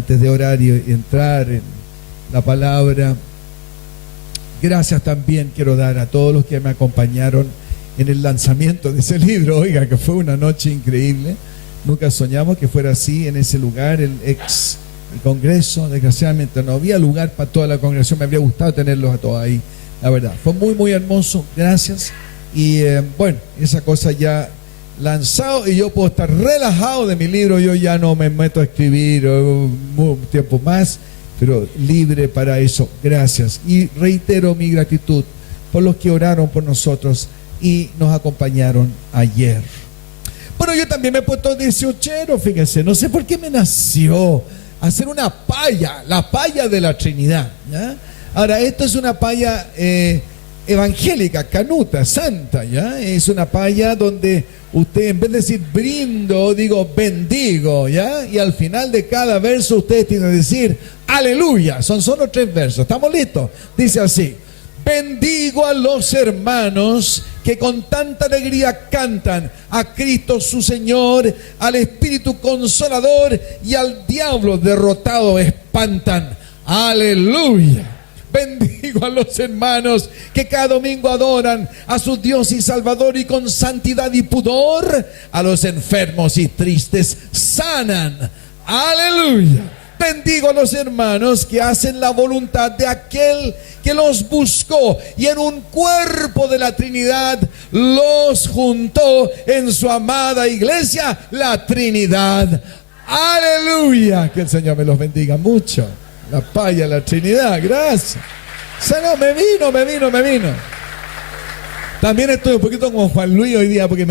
antes de orar y entrar en la palabra, gracias también quiero dar a todos los que me acompañaron en el lanzamiento de ese libro. Oiga, que fue una noche increíble. Nunca soñamos que fuera así en ese lugar, el congreso. Desgraciadamente no había lugar para toda la congregación. Me habría gustado tenerlos a todos ahí, la verdad. Fue muy, muy hermoso. Gracias. Y bueno, esa cosa ya lanzado, y yo puedo estar relajado de mi libro. Yo ya no me meto a escribir un tiempo más, pero libre para eso. Gracias. Y reitero mi gratitud por los que oraron por nosotros y nos acompañaron ayer. Bueno, yo también me he puesto 18ero, fíjense, no sé por qué me nació hacer una paya, la paya de la Trinidad, ¿ya? Ahora, esto es una paya evangélica, canuta, santa, ¿ya? Es una paya donde usted, en vez de decir brindo, digo bendigo, ¿ya? Y al final de cada verso usted tiene que decir aleluya. Son solo 3 versos. ¿Estamos listos? Dice así: bendigo a los hermanos que con tanta alegría cantan a Cristo su Señor, al Espíritu Consolador y al diablo derrotado espantan. Aleluya. Bendigo a los hermanos que cada domingo adoran a su Dios y Salvador y con santidad y pudor a los enfermos y tristes sanan. Aleluya. Bendigo a los hermanos que hacen la voluntad de aquel que los buscó y en un cuerpo de la Trinidad los juntó en su amada iglesia, la Trinidad. Aleluya. Que el Señor me los bendiga mucho. La paya, la Trinidad, gracias. O sea, no, me vino. También estoy un poquito como Juan Luis hoy día, porque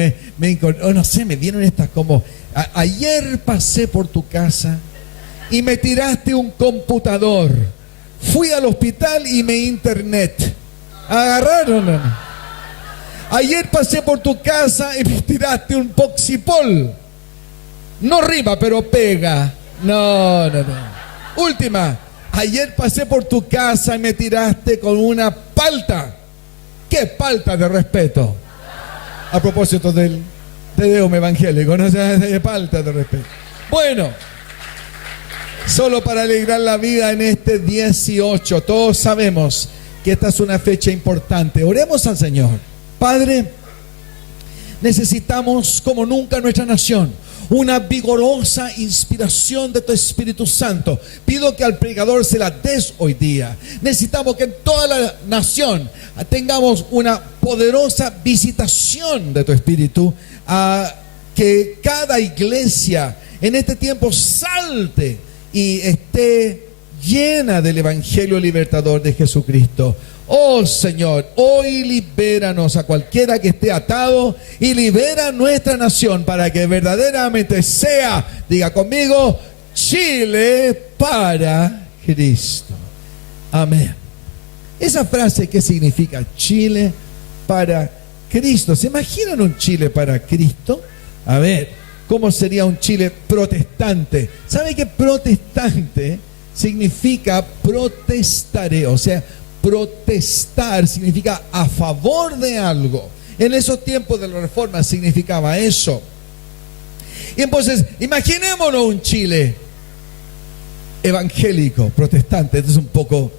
no sé, me dieron estas como, ayer pasé por tu casa y me tiraste un computador. Fui al hospital y me internet. ¿Agarraron? Ayer pasé por tu casa y me tiraste un poxipol. No rima, pero pega. No. Última. Ayer pasé por tu casa y me tiraste con una palta. ¡Qué falta de respeto! A propósito del tedeum evangélico, no sé, falta de respeto. Bueno, solo para alegrar la vida en este 18, todos sabemos que esta es una fecha importante. Oremos al Señor. Padre, necesitamos como nunca nuestra nación una vigorosa inspiración de tu Espíritu Santo. Pido que al predicador se la des hoy día. Necesitamos que en toda la nación tengamos una poderosa visitación de tu Espíritu, que cada iglesia en este tiempo salte y esté llena del Evangelio libertador de Jesucristo. Oh Señor, hoy libéranos a cualquiera que esté atado y libera nuestra nación para que verdaderamente sea, diga conmigo, Chile para Cristo. Amén. Esa frase, ¿qué significa? Chile para Cristo. ¿Se imaginan un Chile para Cristo? A ver, ¿cómo sería un Chile protestante? ¿Sabe que protestante significa protestaré? O sea, protestar significa a favor de algo. En esos tiempos de la Reforma significaba eso. Y entonces, imaginémonos un Chile evangélico, protestante. Esto es un poco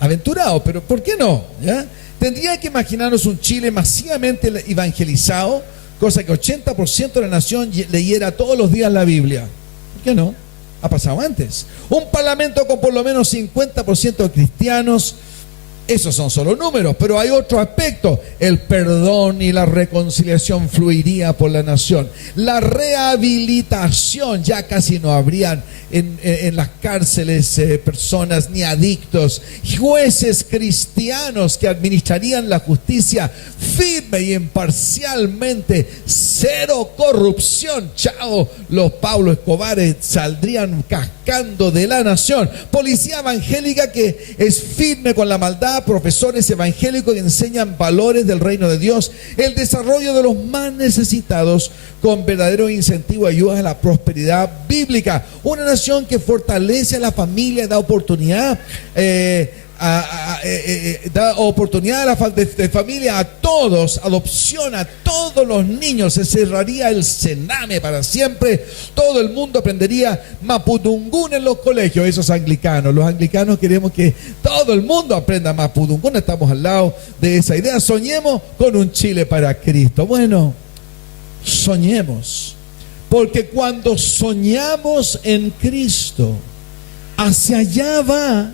aventurado, pero ¿por qué no? ¿Ya? Tendría que imaginarnos un Chile masivamente evangelizado, cosa que 80% de la nación leyera todos los días la Biblia. ¿Por qué no? Ha pasado antes. Un parlamento con por lo menos 50% de cristianos. Esos son solo números, pero hay otro aspecto. El perdón y la reconciliación fluiría por la nación. La rehabilitación, ya casi no habrían en las cárceles personas ni adictos. Jueces cristianos que administrarían la justicia firme y imparcialmente. Cero corrupción. Chao, los Pablo Escobares saldrían cascando de la nación. Policía evangélica que es firme con la maldad. Profesores evangélicos que enseñan valores del reino de Dios. El desarrollo de los más necesitados con verdadero incentivo y ayuda a la prosperidad bíblica. Una nación que fortalece a la familia, da oportunidad da oportunidad de familia a todos, adopción a todos los niños, se cerraría el cename para siempre, todo el mundo aprendería mapudungún en los colegios, esos anglicanos. Los anglicanos queremos que todo el mundo aprenda mapudungún, estamos al lado de esa idea. Soñemos con un Chile para Cristo. Bueno, soñemos, porque cuando soñamos en Cristo, hacia allá va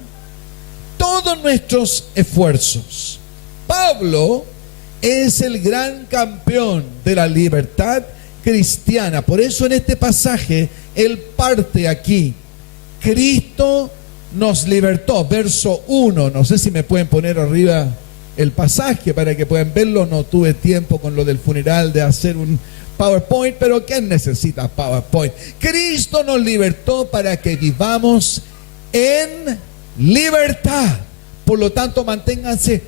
todos nuestros esfuerzos. Pablo es el gran campeón de la libertad cristiana. Por eso en este pasaje él parte aquí. Cristo nos libertó. Verso 1. No sé si me pueden poner arriba el pasaje para que puedan verlo. No tuve tiempo con lo del funeral de hacer un PowerPoint, pero ¿quién necesita PowerPoint? Cristo nos libertó para que vivamos en libertad. Por lo tanto, manténganse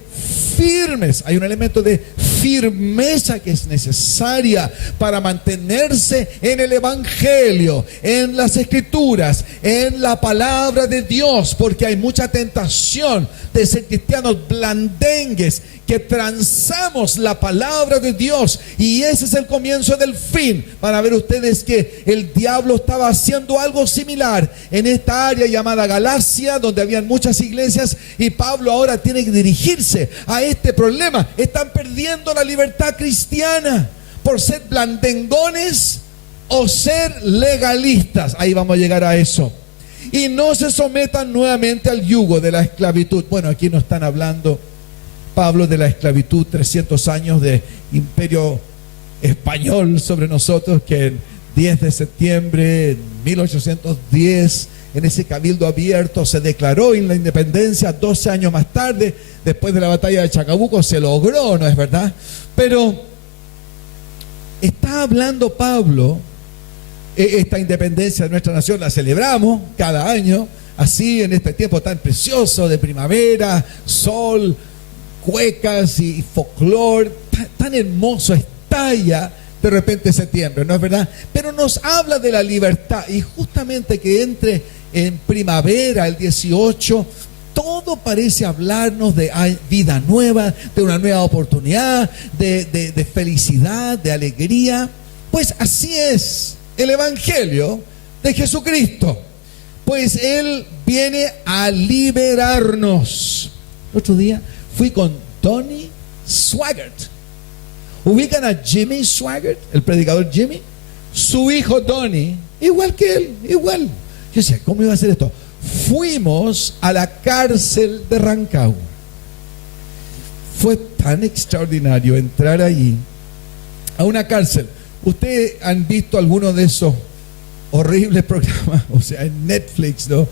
firmes. Hay un elemento de firmeza que es necesaria para mantenerse en el Evangelio, en las Escrituras, en la palabra de Dios, porque hay mucha tentación de ser cristianos blandengues, que transamos la palabra de Dios, y ese es el comienzo del fin. Van a ver ustedes que el diablo estaba haciendo algo similar en esta área llamada Galacia, donde habían muchas iglesias, y Pablo ahora tiene que dirigirse a este problema. Están perdiendo la libertad cristiana por ser blandengones o ser legalistas. Ahí vamos a llegar a eso. Y no se sometan nuevamente al yugo de la esclavitud. Bueno, aquí no están hablando Pablo de la esclavitud, 300 años de imperio español sobre nosotros, que el 10 de septiembre de 1810, en ese cabildo abierto, se declaró en la independencia. 12 años más tarde, después de la batalla de Chacabuco, se logró, ¿no es verdad? Pero está hablando Pablo, esta independencia de nuestra nación la celebramos cada año, así en este tiempo tan precioso de primavera, sol, cuecas y folclore, tan hermoso estalla de repente septiembre, ¿no es verdad? Pero nos habla de la libertad, y justamente que entre en primavera, el 18, todo parece hablarnos de vida nueva, de una nueva oportunidad, de felicidad, de alegría. Pues así es el Evangelio de Jesucristo, pues Él viene a liberarnos. El otro día fui con Tony Swaggart. ¿Ubican a Jimmy Swaggart, el predicador Jimmy? Su hijo Tony, igual que él, igual. Yo decía, ¿cómo iba a hacer esto? Fuimos a la cárcel de Rancagua. Fue tan extraordinario entrar allí, a una cárcel. Ustedes han visto alguno de esos horribles programas, o sea, en Netflix, ¿no?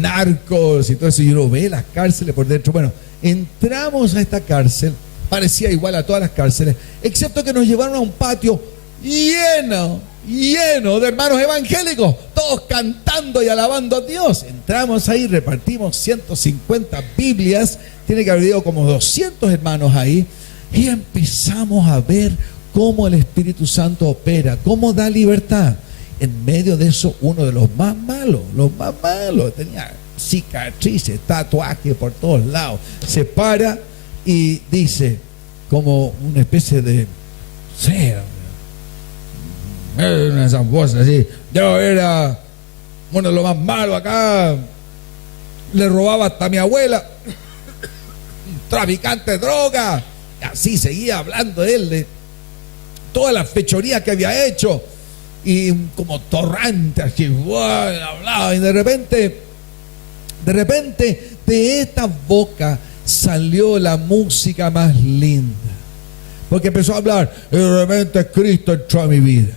Narcos y todo eso, y uno ve las cárceles por dentro. Bueno, entramos a esta cárcel, parecía igual a todas las cárceles, excepto que nos llevaron a un patio lleno de hermanos evangélicos, todos cantando y alabando a Dios. Entramos ahí, repartimos 150 Biblias, tiene que haber habido como 200 hermanos ahí, y empezamos a ver cómo el Espíritu Santo opera, cómo da libertad. En medio de eso, uno de los más malos, tenía cicatrices, tatuajes por todos lados, se para y dice, como una especie de, una de esas voces así, yo era uno de los más malos acá, le robaba hasta a mi abuela, un traficante de droga, y así seguía hablando él de todas las fechorías que había hecho, y como torrante así, hablaba, y de repente de esta boca salió la música más linda, porque empezó a hablar, y de repente Cristo entró a mi vida,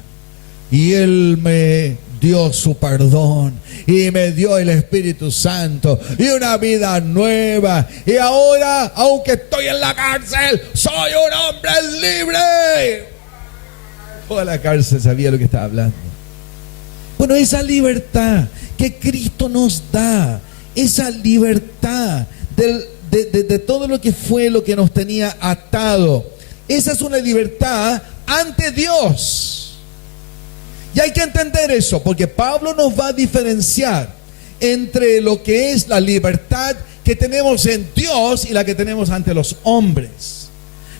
y Él me dio su perdón, y me dio el Espíritu Santo, y una vida nueva, y ahora, aunque estoy en la cárcel, soy un hombre libre. Toda la cárcel sabía lo que estaba hablando. Bueno, esa libertad que Cristo nos da, esa libertad de todo lo que fue lo que nos tenía atado, esa es una libertad ante Dios. Y hay que entender eso, porque Pablo nos va a diferenciar entre lo que es la libertad que tenemos en Dios y la que tenemos ante los hombres.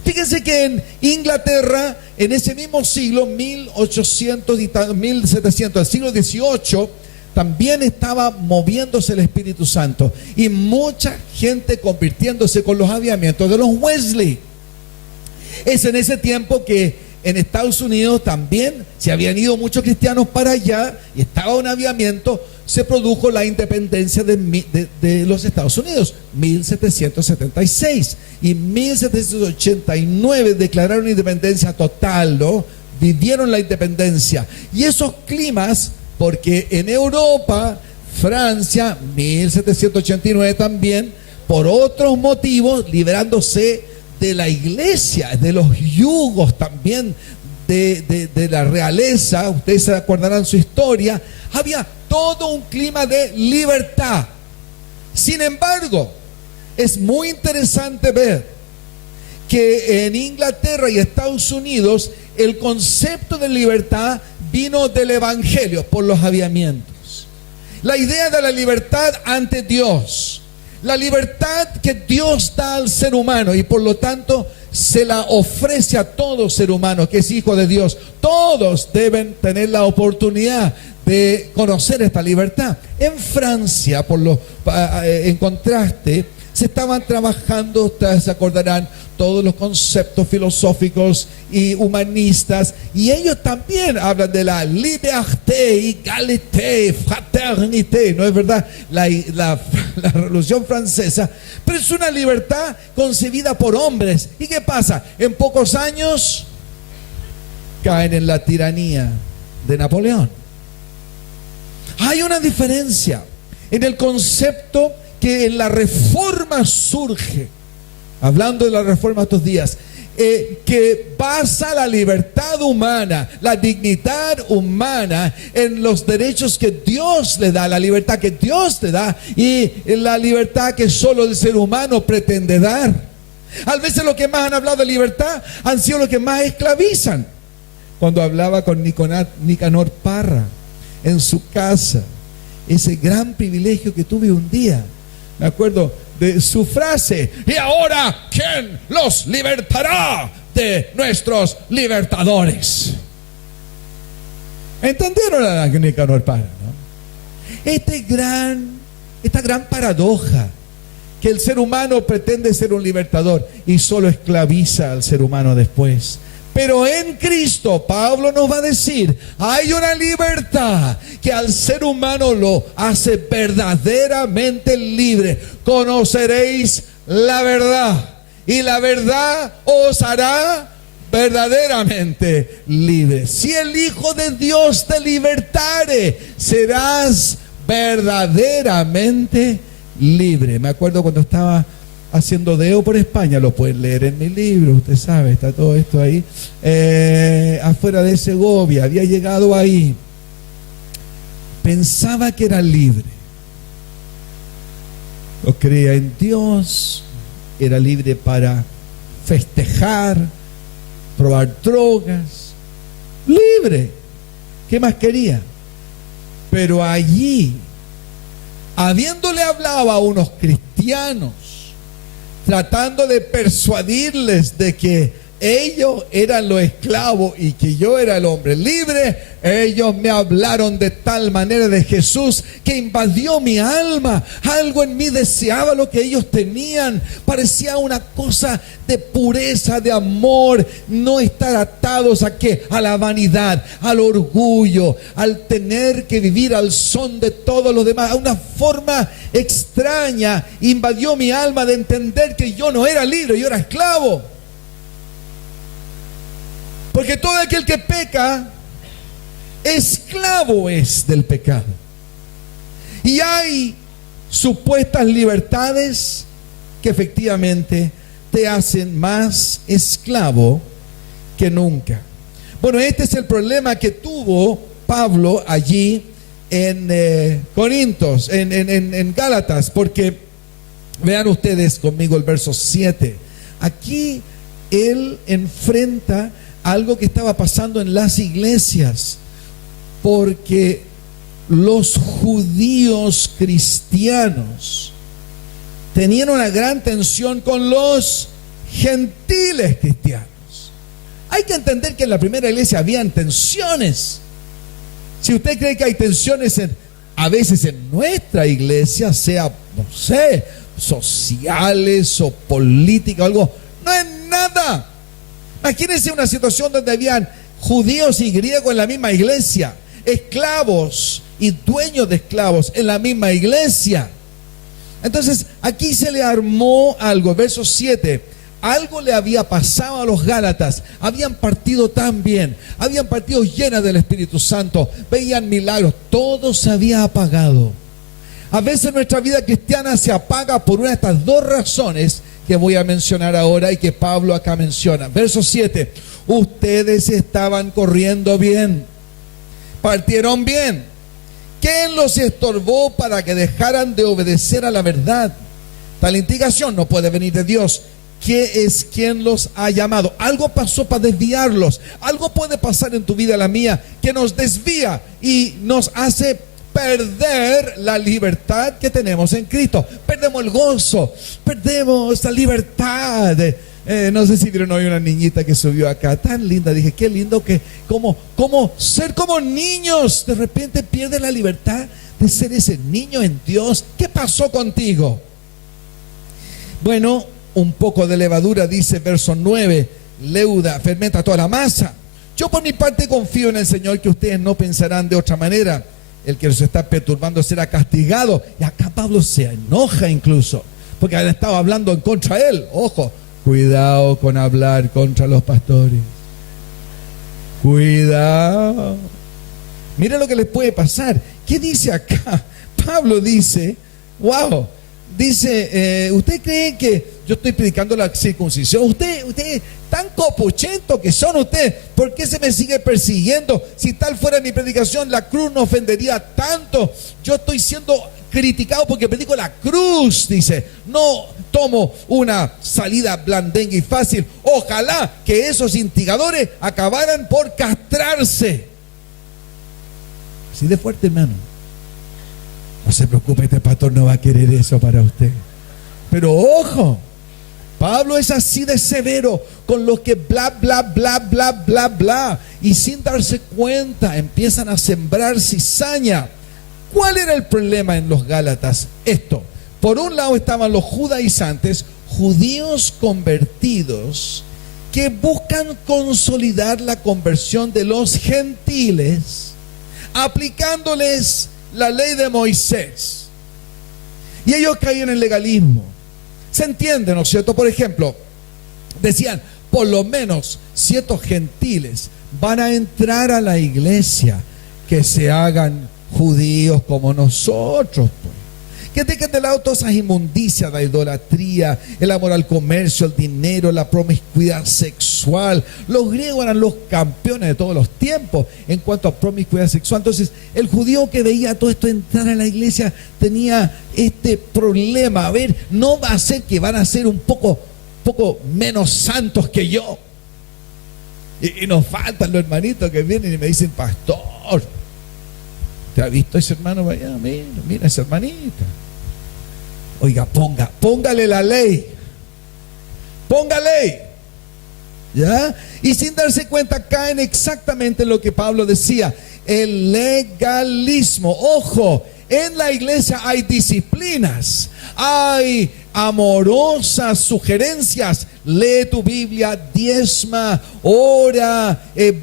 Fíjense que en Inglaterra, en ese mismo siglo, 1800 y 1700, el siglo XVIII, también estaba moviéndose el Espíritu Santo y mucha gente convirtiéndose con los avivamientos de los Wesley. Es en ese tiempo que en Estados Unidos también se habían ido muchos cristianos para allá y estaba un avivamiento. Se produjo la independencia de los Estados Unidos, 1776, y 1789 declararon independencia total, ¿no? Vivieron la independencia. Y esos climas, porque en Europa, Francia, 1789 también, por otros motivos, liberándose de la iglesia, de los yugos también, de la realeza, ustedes se acordarán su historia, había todo un clima de libertad. Sin embargo, es muy interesante ver que en Inglaterra y Estados Unidos el concepto de libertad vino del Evangelio por los avivamientos. La idea de la libertad ante Dios, la libertad que Dios da al ser humano y por lo tanto se la ofrece a todo ser humano que es hijo de Dios. Todos deben tener la oportunidad de conocer esta libertad. En Francia, en contraste, se estaban trabajando, ustedes se acordarán, todos los conceptos filosóficos y humanistas, y ellos también hablan de la liberté, égalité, fraternité, ¿no es verdad? La Revolución Francesa, pero es una libertad concebida por hombres. ¿Y qué pasa? En pocos años caen en la tiranía de Napoleón. Hay una diferencia en el concepto que en la Reforma surge, hablando de la Reforma estos días, que basa la libertad humana, la dignidad humana en los derechos que Dios le da, la libertad que Dios te da y la libertad que solo el ser humano pretende dar. A veces los que más han hablado de libertad han sido los que más esclavizan. Cuando hablaba con Nicanor Parra en su casa, ese gran privilegio que tuve un día, me acuerdo de su frase: y ahora, ¿quién los libertará de nuestros libertadores? ¿Entendieron a Nicanor Parra, no? Esta gran paradoja, que el ser humano pretende ser un libertador y solo esclaviza al ser humano después. Pero en Cristo, Pablo nos va a decir, hay una libertad que al ser humano lo hace verdaderamente libre. Conoceréis la verdad y la verdad os hará verdaderamente libre. Si el Hijo de Dios te libertare, serás verdaderamente libre. Me acuerdo cuando estaba haciendo deo por España, lo pueden leer en mi libro, usted sabe, está todo esto ahí, afuera de Segovia, había llegado ahí, pensaba que era libre, no creía en Dios, era libre para festejar, probar drogas, libre, ¿qué más quería? Pero allí, habiéndole hablado a unos cristianos, tratando de persuadirles de que ellos eran los esclavos y que yo era el hombre libre, ellos me hablaron de tal manera de Jesús que invadió mi alma. Algo en mí deseaba lo que ellos tenían. Parecía una cosa de pureza, de amor, no estar atados ¿a qué? A la vanidad, al orgullo, al tener que vivir al son de todos los demás. A una forma extraña invadió mi alma de entender que yo no era libre, yo era esclavo. Porque todo aquel que peca, esclavo es del pecado. Y hay supuestas libertades que efectivamente te hacen más esclavo que nunca. Bueno, este es el problema que tuvo Pablo allí en Corintios, en Gálatas, porque vean ustedes conmigo el verso 7. Aquí él enfrenta algo que estaba pasando en las iglesias, porque los judíos cristianos tenían una gran tensión con los gentiles cristianos. Hay que entender que en la primera iglesia habían tensiones. Si usted cree que hay tensiones a veces en nuestra iglesia, sea, no sé, sociales o políticas o algo, no es nada. Imagínense una situación donde habían judíos y griegos en la misma iglesia, esclavos y dueños de esclavos en la misma iglesia. Entonces aquí se le armó algo. Verso 7: algo le había pasado a los Gálatas. Habían partido tan bien, habían partido llenas del Espíritu Santo, veían milagros, todo se había apagado. A veces nuestra vida cristiana se apaga por una de estas dos razones que voy a mencionar ahora y que Pablo acá menciona. Verso 7: ustedes estaban corriendo bien, partieron bien. ¿Quién los estorbó para que dejaran de obedecer a la verdad? Tal instigación no puede venir de Dios, que es quien los ha llamado. Algo pasó para desviarlos. Algo puede pasar en tu vida, la mía, que nos desvía y nos hace perder la libertad que tenemos en Cristo. Perdemos el gozo, perdemos la libertad. No sé si vieron hoy una niñita que subió acá, tan linda. Dije, qué lindo que como ser como niños. De repente pierde la libertad de ser ese niño en Dios. ¿Qué pasó contigo? Bueno, un poco de levadura, dice verso 9, leuda, fermenta toda la masa. Yo por mi parte confío en el Señor que ustedes no pensarán de otra manera. El que los está perturbando será castigado. Y acá Pablo se enoja incluso, porque han estado hablando en contra de él. Ojo, cuidado con hablar contra los pastores. Cuidado. Mira lo que les puede pasar. ¿Qué dice acá? Pablo dice, wow, dice, ¿usted cree que yo estoy predicando la circuncisión? Usted tan copuchento que son ustedes, ¿por qué se me sigue persiguiendo? Si tal fuera mi predicación, la cruz no ofendería tanto. Yo estoy siendo criticado porque predico la cruz, dice. No tomo una salida blandengue y fácil. Ojalá que esos instigadores acabaran por castrarse. Así de fuerte, hermano. No se preocupe, este pastor no va a querer eso para usted. Pero ojo, Pablo es así de severo con los que bla, bla, bla, bla, bla, bla, y sin darse cuenta empiezan a sembrar cizaña. ¿Cuál era el problema en los Gálatas? Esto: por un lado estaban los judaizantes, judíos convertidos, que buscan consolidar la conversión de los gentiles, aplicándoles la ley de Moisés. Y ellos caían en el legalismo. Se entiende, ¿no es cierto? Por ejemplo, decían, por lo menos si estos gentiles van a entrar a la iglesia, que se hagan judíos como nosotros, pues. Que dejen de lado todas esas inmundicias, la idolatría, el amor al comercio, el dinero, la promiscuidad sexual. Los griegos eran los campeones de todos los tiempos en cuanto a promiscuidad sexual. Entonces, el judío que veía todo esto entrar a la iglesia tenía este problema. A ver, no va a ser que van a ser un poco menos santos que yo. Y nos faltan los hermanitos que vienen y me dicen, pastor, ¿te ha visto ese hermano allá? Mira esa hermanita. Oiga, póngale la ley. Ponga ley. ¿Ya? Y sin darse cuenta caen exactamente en lo que Pablo decía. El legalismo. Ojo, en la iglesia hay disciplinas, hay amorosas sugerencias. Lee tu Biblia, diezma, ora,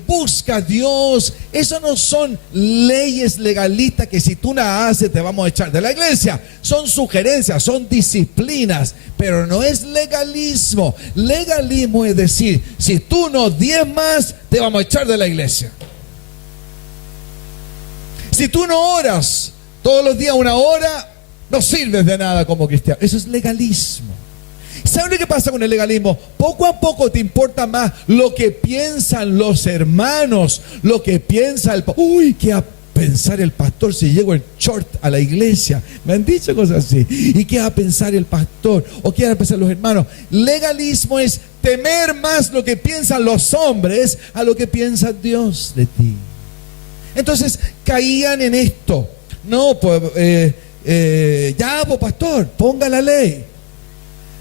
busca a Dios. Eso no son leyes legalistas que si tú la haces te vamos a echar de la iglesia. Son sugerencias, son disciplinas, pero no es legalismo. Legalismo es decir, si tú no diezmas te vamos a echar de la iglesia. Si tú no oras todos los días una hora, no sirves de nada como cristiano. Eso es legalismo. ¿Saben lo que pasa con el legalismo? Poco a poco te importa más lo que piensan los hermanos, lo que piensa el pastor. Uy, ¿qué va a pensar el pastor si llego en short a la iglesia? Me han dicho cosas así. ¿Y qué va a pensar el pastor? ¿O qué van a pensar los hermanos? Legalismo es temer más lo que piensan los hombres a lo que piensa Dios de ti. Entonces caían en esto. No, pues, pues pastor, ponga la ley.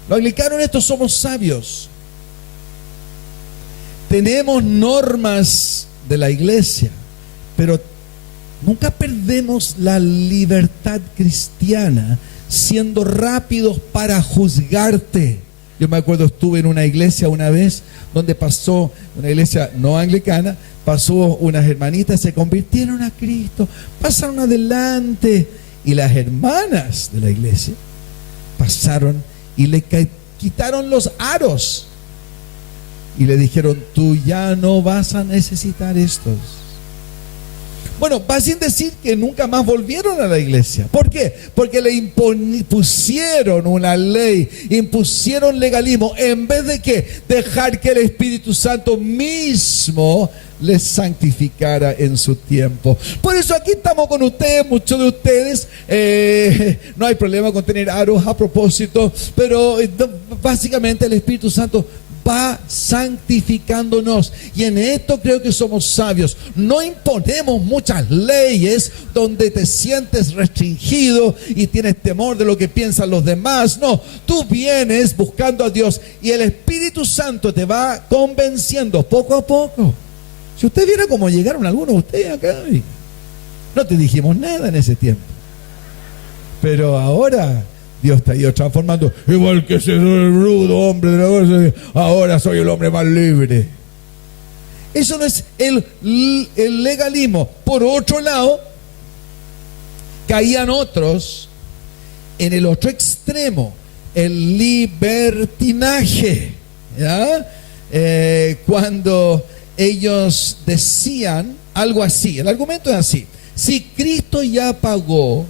Los anglicanos en esto somos sabios. Tenemos normas de la iglesia, pero nunca perdemos la libertad cristiana siendo rápidos para juzgarte. Yo me acuerdo, estuve en una iglesia una vez donde pasó, una iglesia no anglicana, pasó unas hermanitas, se convirtieron a Cristo, pasaron adelante, y las hermanas de la iglesia pasaron y le quitaron los aros y le dijeron: tú ya no vas a necesitar estos. Bueno, va sin decir que nunca más volvieron a la iglesia. ¿Por qué? Porque le impusieron una ley, impusieron legalismo, en vez de ¿qué? Dejar que el Espíritu Santo mismo les santificara en su tiempo. Por eso aquí estamos con ustedes, muchos de ustedes. No hay problema con tener aros a propósito, pero básicamente el Espíritu Santo va santificándonos, y en esto creo que somos sabios. No imponemos muchas leyes donde te sientes restringido y tienes temor de lo que piensan los demás. No, tú vienes buscando a Dios y el Espíritu Santo te va convenciendo poco a poco. Si usted viera cómo llegaron algunos de ustedes acá, no te dijimos nada en ese tiempo, pero ahora Dios te ha ido transformando, igual que ese rudo hombre de la voz, ahora soy el hombre más libre. Eso no es el legalismo. Por otro lado, caían otros en el otro extremo, el libertinaje, ¿ya? Cuando ellos decían algo así, el argumento es así: si Cristo ya pagó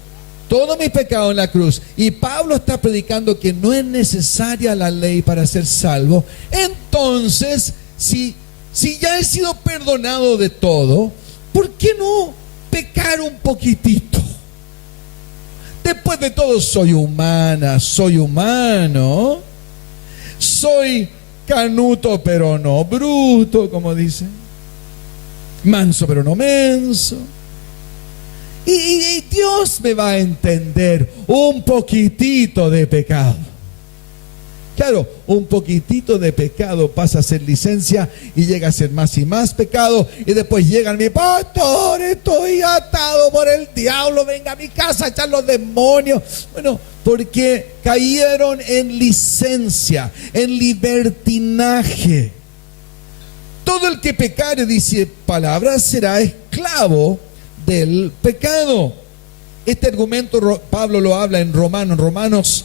todos mis pecados en la cruz, y Pablo está predicando que no es necesaria la ley para ser salvo, entonces, si ya he sido perdonado de todo, ¿por qué no pecar un poquitito? Después de todo, soy humana, soy humano, soy canuto pero no bruto, como dicen, manso pero no menso. Y Dios me va a entender un poquitito de pecado. Claro, un poquitito de pecado pasa a ser licencia y llega a ser más y más pecado. Y después llegan: mi pastor, estoy atado por el diablo, venga a mi casa a echar los demonios. Bueno, porque cayeron en licencia, en libertinaje. Todo el que pecare, dice palabra, será esclavo del pecado. Este argumento Pablo lo habla en Romanos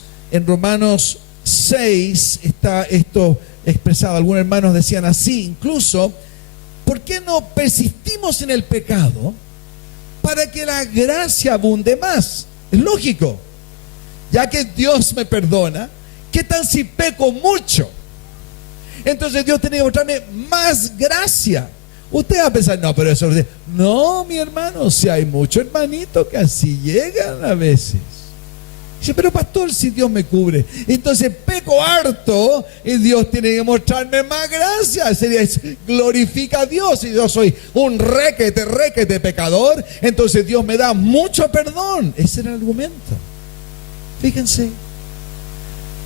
6 está esto expresado. Algunos hermanos decían así incluso: ¿por qué no persistimos en el pecado para que la gracia abunde más? Es lógico, ya que Dios me perdona, ¿qué tal si peco mucho? Entonces Dios tiene que mostrarme más gracia. Usted va a pensar: no, pero eso... No, mi hermano, si hay muchos hermanitos que así llegan a veces. Dice: pero pastor, si Dios me cubre, entonces peco harto y Dios tiene que mostrarme más gracia. Sería: glorifica a Dios. Si yo soy un requete pecador, entonces Dios me da mucho perdón. Ese era el argumento. Fíjense,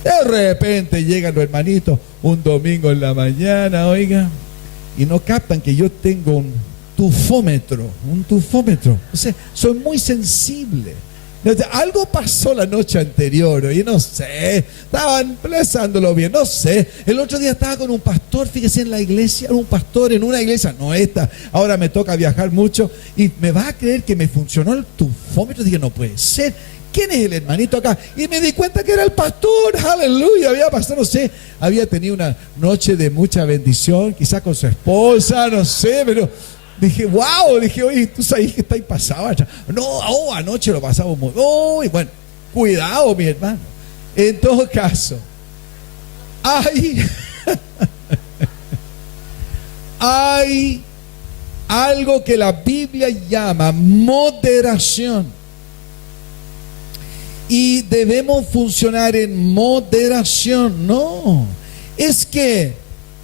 de repente llegan los hermanitos un domingo en la mañana, oiga, y no captan que yo tengo un tufómetro. O sea, soy muy sensible. Algo pasó la noche anterior y no sé, estaban pensándolo bien, no sé. El otro día estaba con un pastor, fíjese, en la iglesia, un pastor en una iglesia, no esta, ahora me toca viajar mucho, y me va a creer que me funcionó el tufómetro. Dije: no puede ser. ¿Quién es el hermanito acá? Y me di cuenta que era el pastor. Aleluya. Había pasado, no sé, había tenido una noche de mucha bendición, quizás con su esposa, no sé, pero dije: wow, dije: oye, ¿tú sabes que estáis pasado? No, anoche lo pasamos muy bueno. Cuidado, mi hermano. En todo caso, hay algo que la Biblia llama moderación. Y debemos funcionar en moderación. No, es que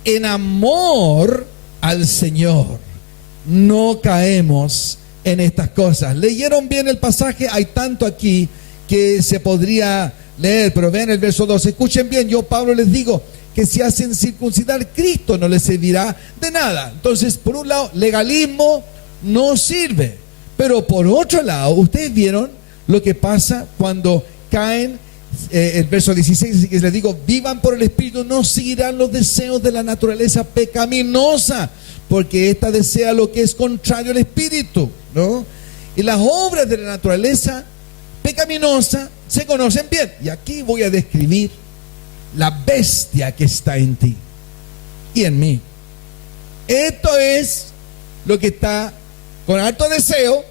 en amor al Señor no caemos en estas cosas. ¿Leyeron bien el pasaje? Hay tanto aquí que se podría leer, pero vean el verso 2. Escuchen bien, yo Pablo les digo que si hacen circuncidar, Cristo no les servirá de nada. Entonces, por un lado, legalismo no sirve. Pero por otro lado, ustedes vieron lo que pasa cuando caen, el verso 16, así que les digo, vivan por el Espíritu, no seguirán los deseos de la naturaleza pecaminosa, porque ésta desea lo que es contrario al Espíritu, ¿no? Y las obras de la naturaleza pecaminosa se conocen bien. Y aquí voy a describir la bestia que está en ti y en mí. Esto es lo que está con alto deseo,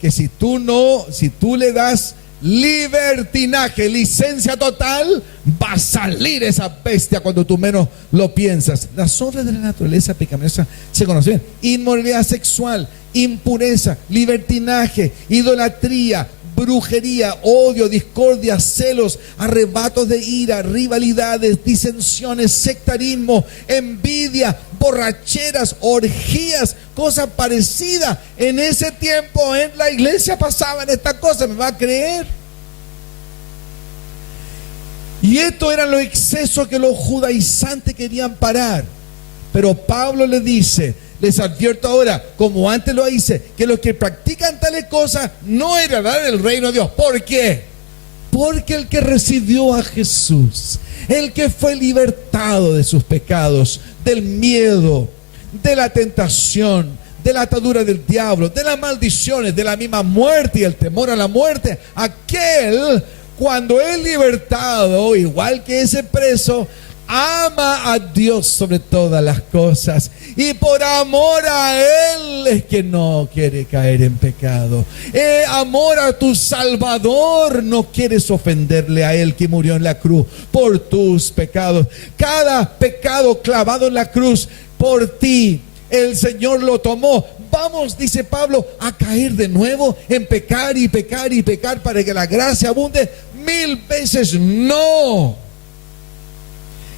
que si tú le das libertinaje, licencia total, va a salir esa bestia cuando tú menos lo piensas. Las obras de la naturaleza pecaminosa se conocen: inmoralidad sexual, impureza, libertinaje, idolatría, brujería, odio, discordia, celos, arrebatos de ira, rivalidades, disensiones, sectarismo, envidia, borracheras, orgías, cosas parecidas. En ese tiempo en la iglesia pasaban estas cosas, ¿me va a creer? Y estos eran los excesos que los judaizantes querían parar. Pero Pablo les dice, les advierto ahora, como antes lo hice, que los que practican tales cosas no heredarán el reino de Dios. ¿Por qué? Porque el que recibió a Jesús, el que fue libertado de sus pecados, del miedo, de la tentación, de la atadura del diablo, de las maldiciones, de la misma muerte y el temor a la muerte, aquel, cuando es libertado, igual que ese preso, ama a Dios sobre todas las cosas, y por amor a Él es que no quiere caer en pecado. Amor a tu Salvador, no quieres ofenderle a Él que murió en la cruz por tus pecados. Cada pecado clavado en la cruz por ti, el Señor lo tomó. Vamos, dice Pablo, a caer de nuevo en pecar y pecar y pecar para que la gracia abunde. 1000 veces no.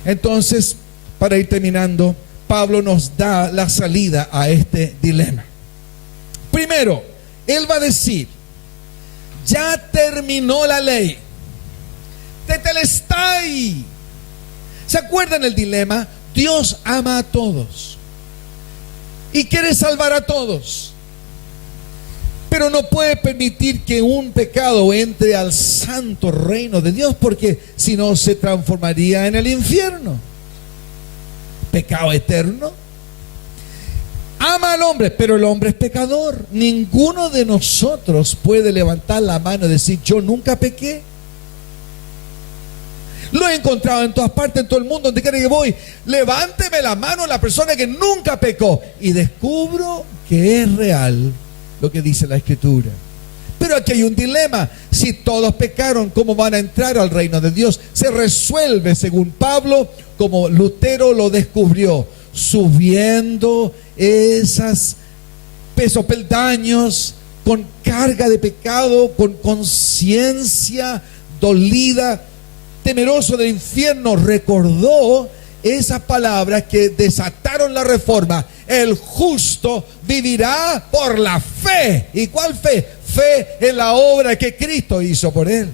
Entonces, para ir terminando, Pablo nos da la salida a este dilema. Primero, él va a decir: ya terminó la ley, tetelestai. ¿Se acuerdan el dilema? Dios ama a todos y quiere salvar a todos, pero no puede permitir que un pecado entre al santo reino de Dios, porque si no se transformaría en el infierno. Pecado eterno. Ama al hombre, pero el hombre es pecador. Ninguno de nosotros puede levantar la mano y decir: yo nunca pequé. Lo he encontrado en todas partes, en todo el mundo, donde quiera que voy. Levánteme la mano la persona que nunca pecó, y descubro que es real lo que dice la Escritura. Pero aquí hay un dilema: si todos pecaron, ¿cómo van a entrar al reino de Dios? Se resuelve, según Pablo, como Lutero lo descubrió, subiendo esos peldaños con carga de pecado, con conciencia dolida, temeroso del infierno. Recordó esas palabras que desataron la reforma: el justo vivirá por la fe. ¿Y cuál fe? Fe en la obra que Cristo hizo por él.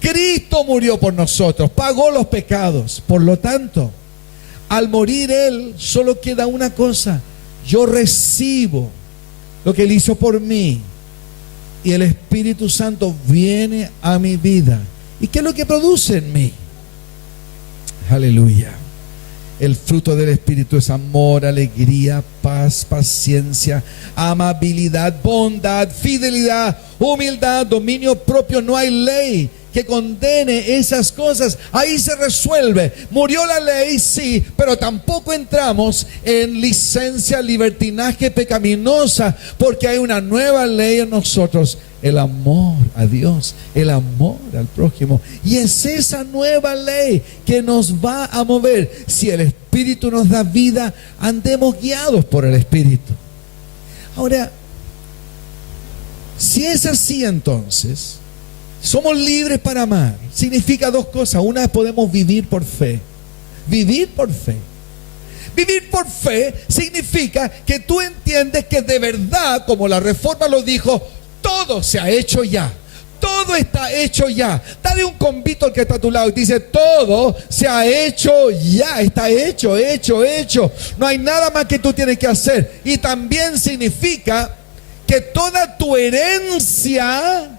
Cristo murió por nosotros, pagó los pecados. Por lo tanto, al morir él, solo queda una cosa: yo recibo lo que él hizo por mí, y el Espíritu Santo viene a mi vida. ¿Y qué es lo que produce en mí? Aleluya. El fruto del Espíritu es amor, alegría, paz, paciencia, amabilidad, bondad, fidelidad, humildad, dominio propio. No hay ley que condene esas cosas. Ahí se resuelve. Murió la ley, sí, pero tampoco entramos en licencia, libertinaje pecaminosa, porque hay una nueva ley en nosotros: el amor a Dios, el amor al prójimo. Y es esa nueva ley que nos va a mover. Si el Espíritu nos da vida, andemos guiados por el Espíritu. Ahora, si es así, entonces somos libres para amar. Significa dos cosas. Una es: podemos vivir por fe. Vivir por fe. Vivir por fe significa que tú entiendes que de verdad, como la Reforma lo dijo, todo se ha hecho ya. Todo está hecho ya. Dale un convito al que está a tu lado y dice, todo se ha hecho ya. Está hecho. No hay nada más que tú tienes que hacer. Y también significa que toda tu herencia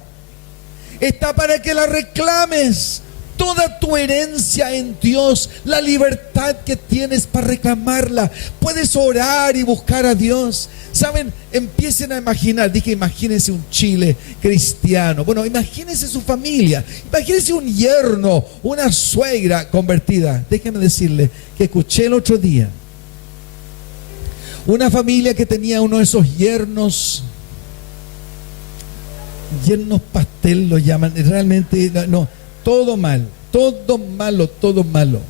está para que la reclames. Toda tu herencia en Dios, la libertad que tienes para reclamarla. Puedes orar y buscar a Dios. ¿Saben? Empiecen a imaginar. Dije, imagínense un Chile cristiano. Bueno, imagínense su familia. Imagínense un yerno, una suegra convertida. Déjenme decirle que escuché el otro día una familia que tenía uno de esos yernos pastel, lo llaman. Realmente no. Todo mal, todo malo.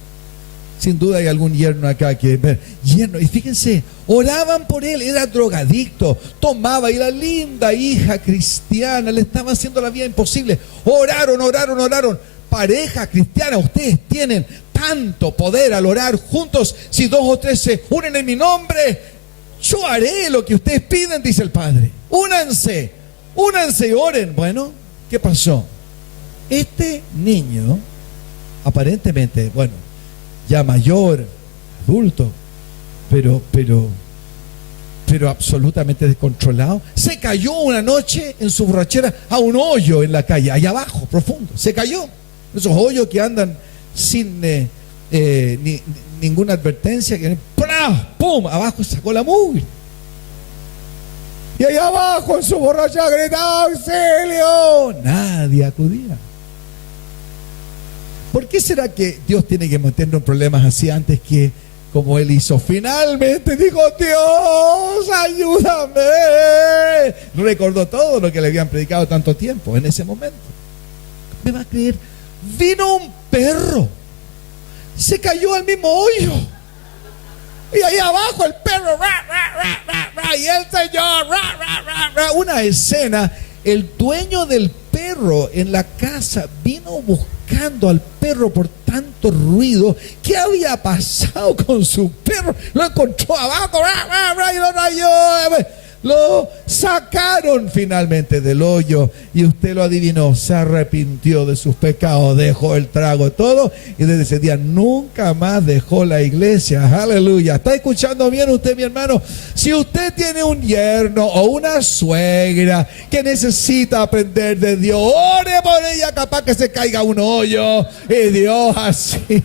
Sin duda hay algún yerno acá que ver. Yerno, y fíjense, oraban por él, era drogadicto, tomaba, y la linda hija cristiana le estaba haciendo la vida imposible. Oraron. Pareja cristiana, ustedes tienen tanto poder al orar juntos. Si 2 o 3 se unen en mi nombre, yo haré lo que ustedes piden, dice el Padre. Únanse y oren. Bueno, ¿qué pasó? Este niño, aparentemente, bueno, ya mayor, adulto, pero absolutamente descontrolado, se cayó una noche en su borrachera a un hoyo en la calle, allá abajo, profundo. Se cayó. Esos hoyos que andan sin ninguna advertencia, que ¡pum! Abajo sacó la mugre. Y allá abajo en su borrachera gritaba, ¡auxilio! Nadie acudía. ¿Por qué será que Dios tiene que meternos en problemas así antes que, como Él hizo, finalmente dijo, Dios, ayúdame? Recordó todo lo que le habían predicado tanto tiempo en ese momento. ¿Me va a creer? Vino un perro, se cayó al mismo hoyo, y ahí abajo el perro, y el Señor, una escena. El dueño del perro en la casa vino buscando al perro por tanto ruido. ¿Qué había pasado con su perro? Lo encontró abajo y lo rayó. Lo sacaron finalmente del hoyo, y usted lo adivinó, se arrepintió de sus pecados, dejó el trago, todo, y desde ese día nunca más dejó la iglesia. Aleluya. ¿Está escuchando bien usted, mi hermano? Si usted tiene un yerno o una suegra que necesita aprender de Dios, ore por ella, capaz que se caiga un hoyo y Dios así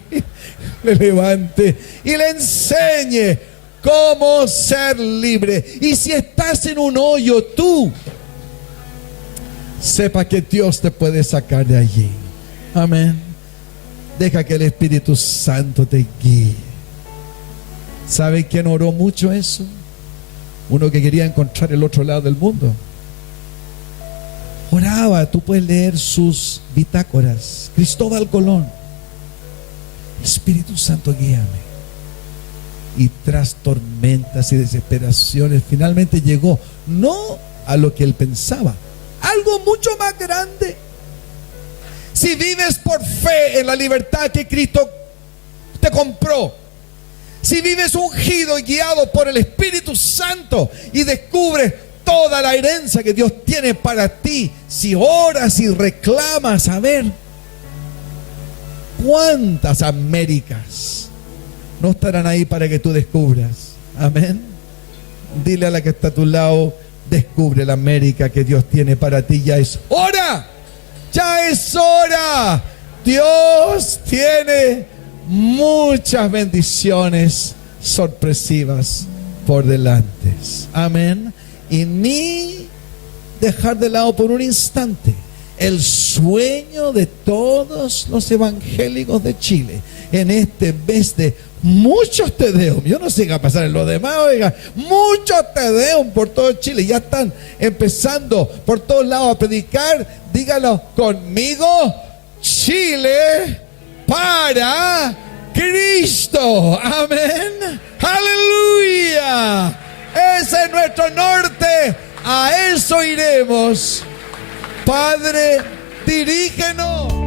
le levante y le enseñe cómo ser libre. Y si estás en un hoyo, tú sepa que Dios te puede sacar de allí. Amén. Deja que el Espíritu Santo te guíe. ¿Sabe quién oró mucho eso? Uno que quería encontrar el otro lado del mundo. Oraba, tú puedes leer sus bitácoras. Cristóbal Colón. Espíritu Santo, guíame. Y tras tormentas y desesperaciones, finalmente llegó, no a lo que él pensaba, algo mucho más grande. Si vives por fe en la libertad que Cristo te compró, si vives ungido y guiado por el Espíritu Santo y descubres toda la herencia que Dios tiene para ti, si oras y reclamas, a ver, ¿cuántas Américas no estarán ahí para que tú descubras? Amén. Dile a la que está a tu lado, descubre la América que Dios tiene para ti. Ya es hora. Dios tiene muchas bendiciones sorpresivas por delante. Amén. Y ni dejar de lado por un instante el sueño de todos los evangélicos de Chile en este mes de muchos tedeum. Yo no sé qué va a pasar en los demás, oiga, muchos tedeum por todo Chile. Ya están empezando por todos lados a predicar. Dígalo conmigo: Chile para Cristo. Amén. Aleluya. Ese es nuestro norte. A eso iremos. Padre, dirígenos.